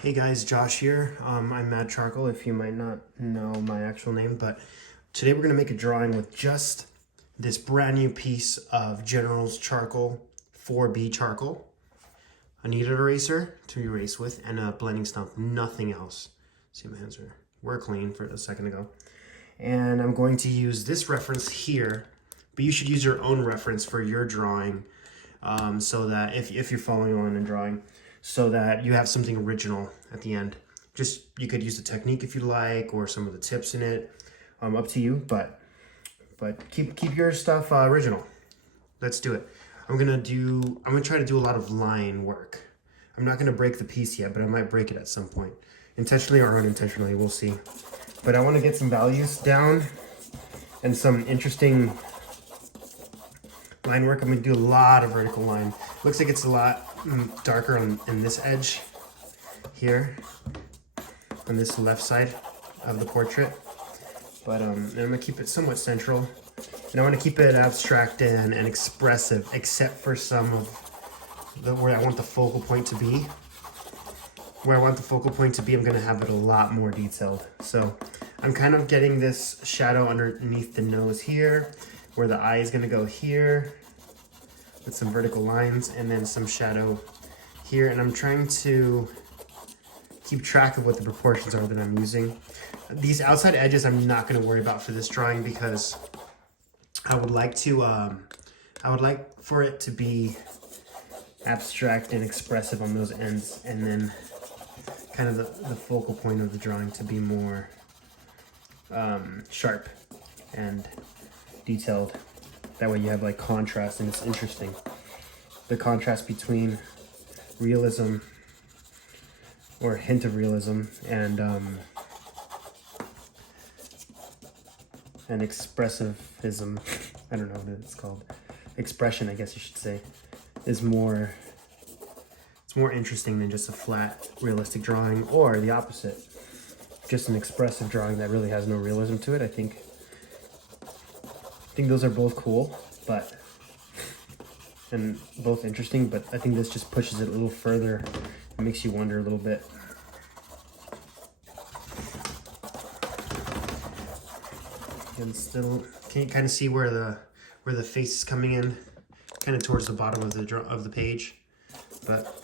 Hey guys, Josh here. I'm Mad Charcoal, if you might not know my actual name, but today we're going to make a drawing with just this brand new piece of General's Charcoal 4B charcoal, a kneaded eraser to erase with, and a blending stump, nothing else. See, my hands were clean for a second ago. And I'm going to use this reference here, but you should use your own reference for your drawing, so that if you're following on and drawing, so that you have something original at the end. Just, you could use the technique if you like, or some of the tips in it, up to you, but keep your stuff original. Let's do it. I'm gonna try to do a lot of line work. I'm not gonna break the piece yet, but I might break it at some point. Intentionally or unintentionally, we'll see. But I wanna get some values down and some interesting line work. I'm gonna do a lot of vertical line. Looks like it's a lot darker on this edge here, on this left side of the portrait. But and I'm gonna keep it somewhat central. And I want to keep it abstract and expressive, except for some of where I want the focal point to be. Where I want the focal point to be, I'm gonna have it a lot more detailed. So I'm kind of getting this shadow underneath the nose here, where the eye is gonna go here, with some vertical lines, and then some shadow here. And I'm trying to keep track of what the proportions are that I'm using. These outside edges I'm not gonna worry about for this drawing, because I would like for it to be abstract and expressive on those ends, and then kind of the focal point of the drawing to be more sharp and detailed. That way you have like contrast, and it's interesting. The contrast between realism, or a hint of realism, and expressivism, I don't know what it's called. Expression, I guess you should say, is more, it's more interesting than just a flat, realistic drawing, or the opposite, just an expressive drawing that really has no realism to it. I think those are both cool, and both interesting, but I think this just pushes it a little further. It makes you wonder a little bit. And still, can you kind of see where the face is coming in, kind of towards the bottom of the page, but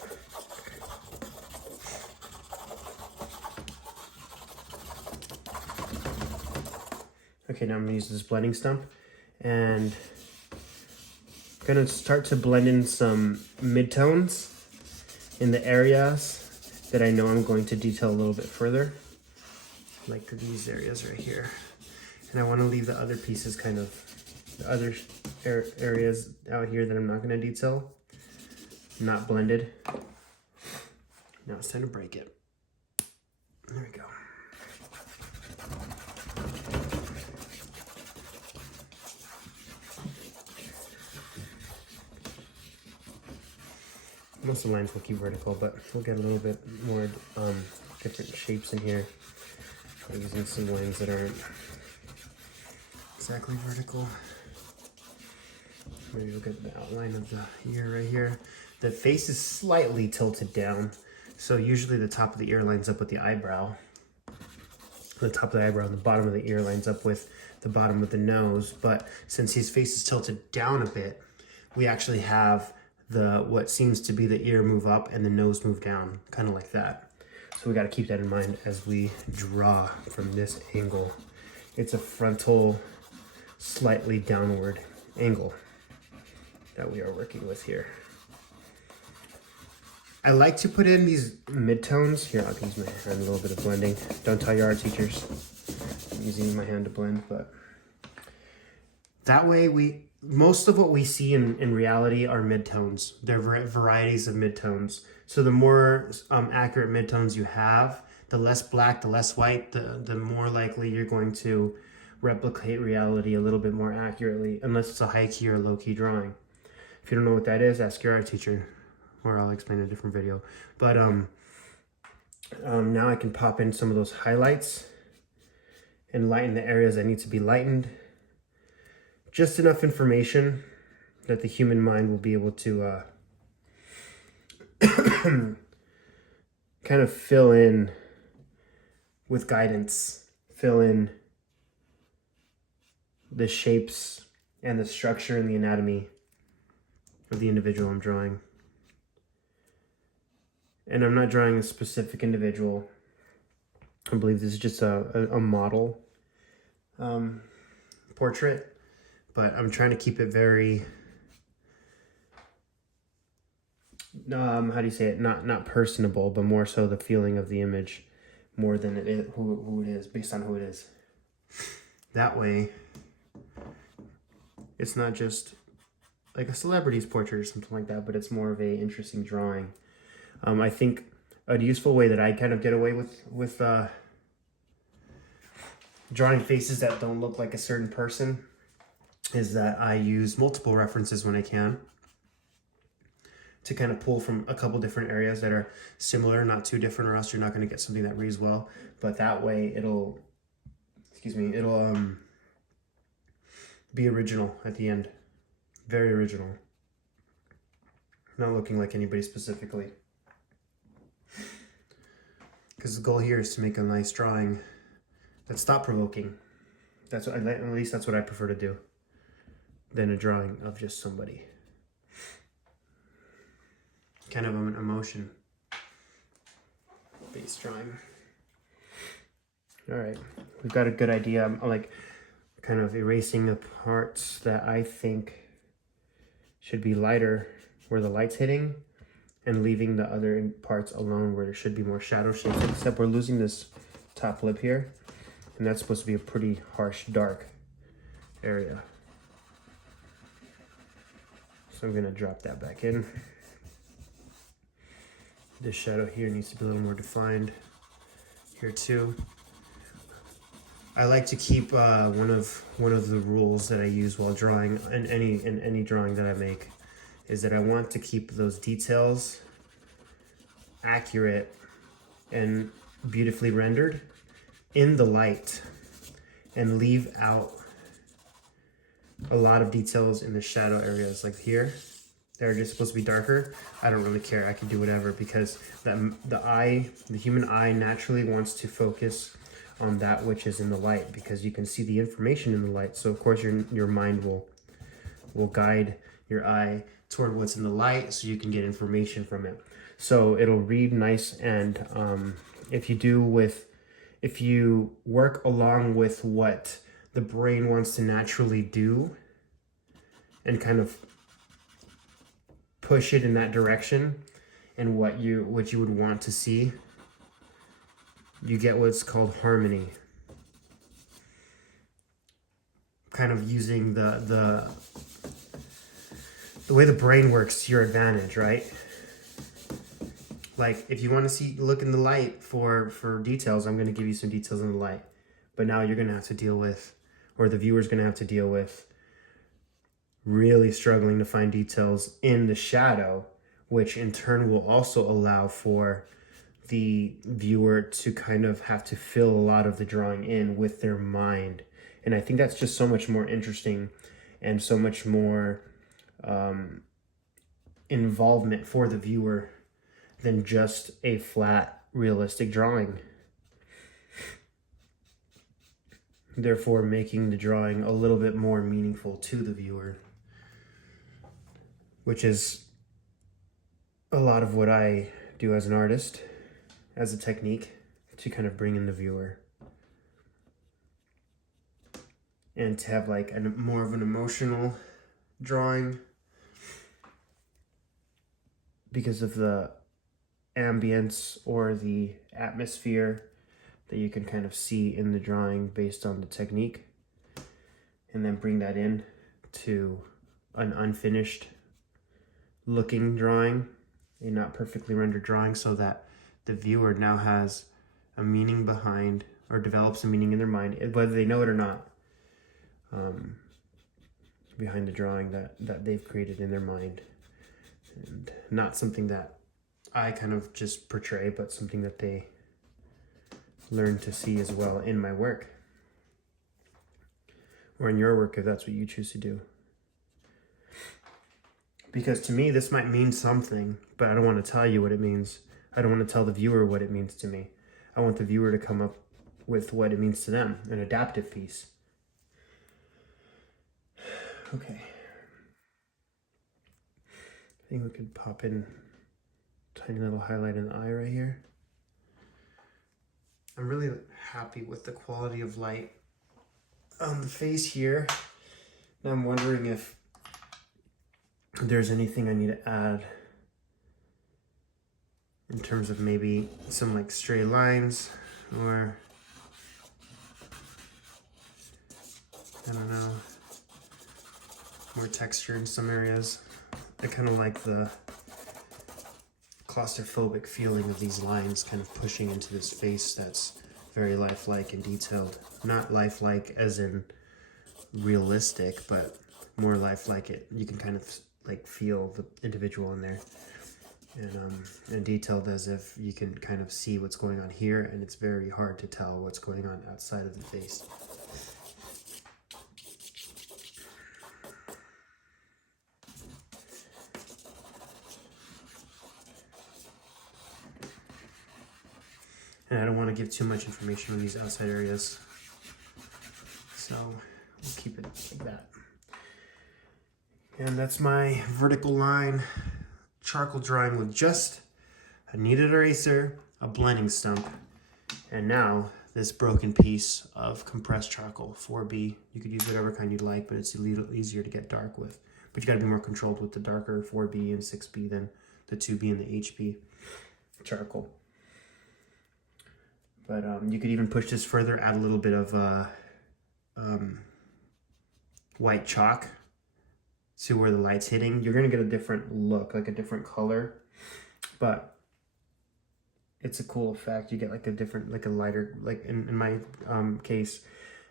okay, now I'm gonna use this blending stump, and I'm gonna start to blend in some midtones in the areas that I know I'm going to detail a little bit further, like these areas right here. And I want to leave the other pieces, kind of the other areas out here that I'm not going to detail, not blended. Now it's time to break it. There we go. Most of the lines will keep vertical, but we'll get a little bit more different shapes in here, using some lines that aren't exactly vertical. Maybe look at the outline of the ear right here. The face is slightly tilted down, so usually the top of the ear lines up with the eyebrow. The top of the eyebrow and the bottom of the ear lines up with the bottom of the nose, but since his face is tilted down a bit, we actually have what seems to be the ear move up and the nose move down, kind of like that. So we got to keep that in mind as we draw from this angle. It's a frontal, slightly downward angle that we are working with here. I like to put in these midtones. Here, I'll use my hand, a little bit of blending. Don't tell your art teachers I'm using my hand to blend, but that way most of what we see in reality are midtones. There are varieties of midtones. So the more accurate midtones you have, the less black, the less white, the more likely you're going to replicate reality a little bit more accurately, unless it's a high key or low key drawing. If you don't know what that is, ask your art teacher, or I'll explain in a different video. But now I can pop in some of those highlights and lighten the areas that need to be lightened. Just enough information that the human mind will be able to kind kind of fill in with guidance, fill in the shapes and the structure and the anatomy of the individual I'm drawing. And I'm not drawing a specific individual. I believe this is just a model portrait, but I'm trying to keep it very, how do you say it? Not personable, but more so the feeling of the image more than it is who it is, based on who it is. That way, it's not just like a celebrity's portrait or something like that, but it's more of a interesting drawing. I think a useful way that I kind of get away with drawing faces that don't look like a certain person is that I use multiple references when I can to kind of pull from a couple different areas that are similar, not too different, or else you're not going to get something that reads well. But that way it'll be original at the end. Very original. Not looking like anybody specifically. Because the goal here is to make a nice drawing that's thought-provoking. At least that's what I prefer to do, than a drawing of just somebody. Kind of an emotion-based drawing. All right, we've got a good idea. I'm like kind of erasing the parts that I think should be lighter where the light's hitting, and leaving the other parts alone where there should be more shadow shapes, except we're losing this top lip here, and that's supposed to be a pretty harsh, dark area. So I'm gonna drop that back in. This shadow here needs to be a little more defined here too. I like to keep one of the rules that I use while drawing in any drawing that I make is that I want to keep those details accurate and beautifully rendered in the light, and leave out a lot of details in the shadow areas, like here. They're just supposed to be darker. I don't really care. I can do whatever, because the human eye naturally wants to focus on that which is in the light, because you can see the information in the light. So of course your mind will guide your eye toward what's in the light, so you can get information from it. So it'll read nice, and if you work along with what the brain wants to naturally do and kind of push it in that direction, and what you would want to see, you get what's called harmony. Kind of using the way the brain works to your advantage, right? Like if you want to look in the light for details, I'm going to give you some details in the light. But now you're going to have to deal with, or the viewer's going to have to deal with, really struggling to find details in the shadow, which in turn will also allow for the viewer to kind of have to fill a lot of the drawing in with their mind. And I think that's just so much more interesting and so much more involvement for the viewer than just a flat, realistic drawing. Therefore, making the drawing a little bit more meaningful to the viewer, which is a lot of what I do as an artist, as a technique to kind of bring in the viewer. And to have like more of an emotional drawing because of the ambience or the atmosphere that you can kind of see in the drawing based on the technique, and then bring that in to an unfinished looking drawing, a not perfectly rendered drawing, so that the viewer now has a meaning behind, or develops a meaning in their mind, whether they know it or not, behind the drawing that they've created in their mind. And not something that I kind of just portray, but something that they learn to see as well in my work, or in your work if that's what you choose to do. Because to me, this might mean something, but I don't want to tell you what it means. I don't want to tell the viewer what it means to me. I want the viewer to come up with what it means to them, an adaptive piece. Okay. I think we could pop in a tiny little highlight in the eye right here. I'm really happy with the quality of light on the face here. And I'm wondering if there's anything I need to add in terms of maybe some like stray lines, or I don't know, more texture in some areas. I kind of like the claustrophobic feeling of these lines kind of pushing into this face that's very lifelike and detailed. Not lifelike as in realistic, but more lifelike. It you can kind of like feel the individual in there, and detailed as if you can kind of see what's going on here, and it's very hard to tell what's going on outside of the face. And I don't want to give too much information on these outside areas, so we'll keep it like that. And that's my vertical line charcoal drawing with just a kneaded eraser, a blending stump, and now this broken piece of compressed charcoal, 4B. You could use whatever kind you'd like, but it's a little easier to get dark with. But you gotta be more controlled with the darker 4B and 6B than the 2B and the HB charcoal. But you could even push this further, add a little bit of white chalk to where the light's hitting. You're gonna get a different look, like a different color, but it's a cool effect. You get like a different, like a lighter, like in my case,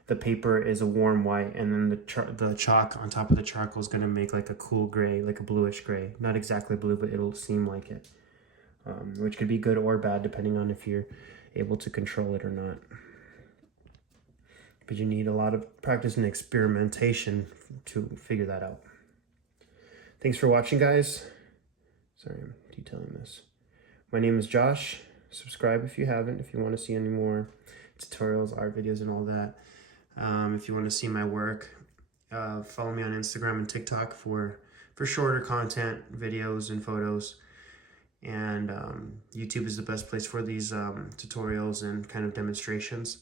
the paper is a warm white, and then the chalk on top of the charcoal is gonna make like a cool gray, like a bluish gray. Not exactly blue, but it'll seem like it, which could be good or bad depending on if you're able to control it or not. But you need a lot of practice and experimentation to figure that out. Thanks for watching, guys. Sorry, I'm detailing this. My name is Josh. Subscribe if you haven't, if you want to see any more tutorials, art videos, and all that. If you want to see my work, follow me on Instagram and TikTok for shorter content, videos, and photos. And YouTube is the best place for these tutorials and kind of demonstrations.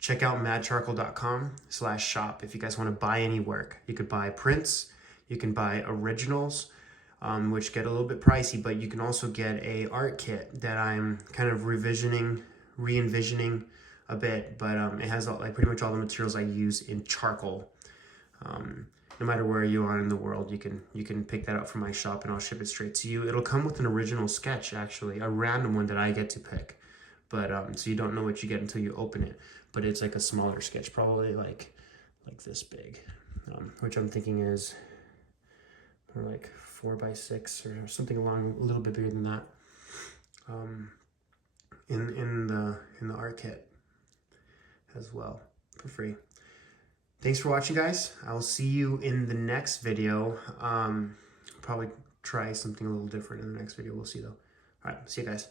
Check out madcharcoal.com/shop if you guys want to buy any work. You could buy prints, you can buy originals, which get a little bit pricey, but you can also get a art kit that I'm kind of re-envisioning a bit, but it has like pretty much all the materials I use in charcoal. No matter where you are in the world, you can pick that up from my shop and I'll ship it straight to you. It'll come with an original sketch, actually, a random one that I get to pick. But so you don't know what you get until you open it. But it's like a smaller sketch, probably like this big, which I'm thinking is more like 4x6 or something along a little bit bigger than that. In the art kit as well for free. Thanks for watching, guys. I will see you in the next video. Probably try something a little different in the next video. We'll see, though. All right, see you guys.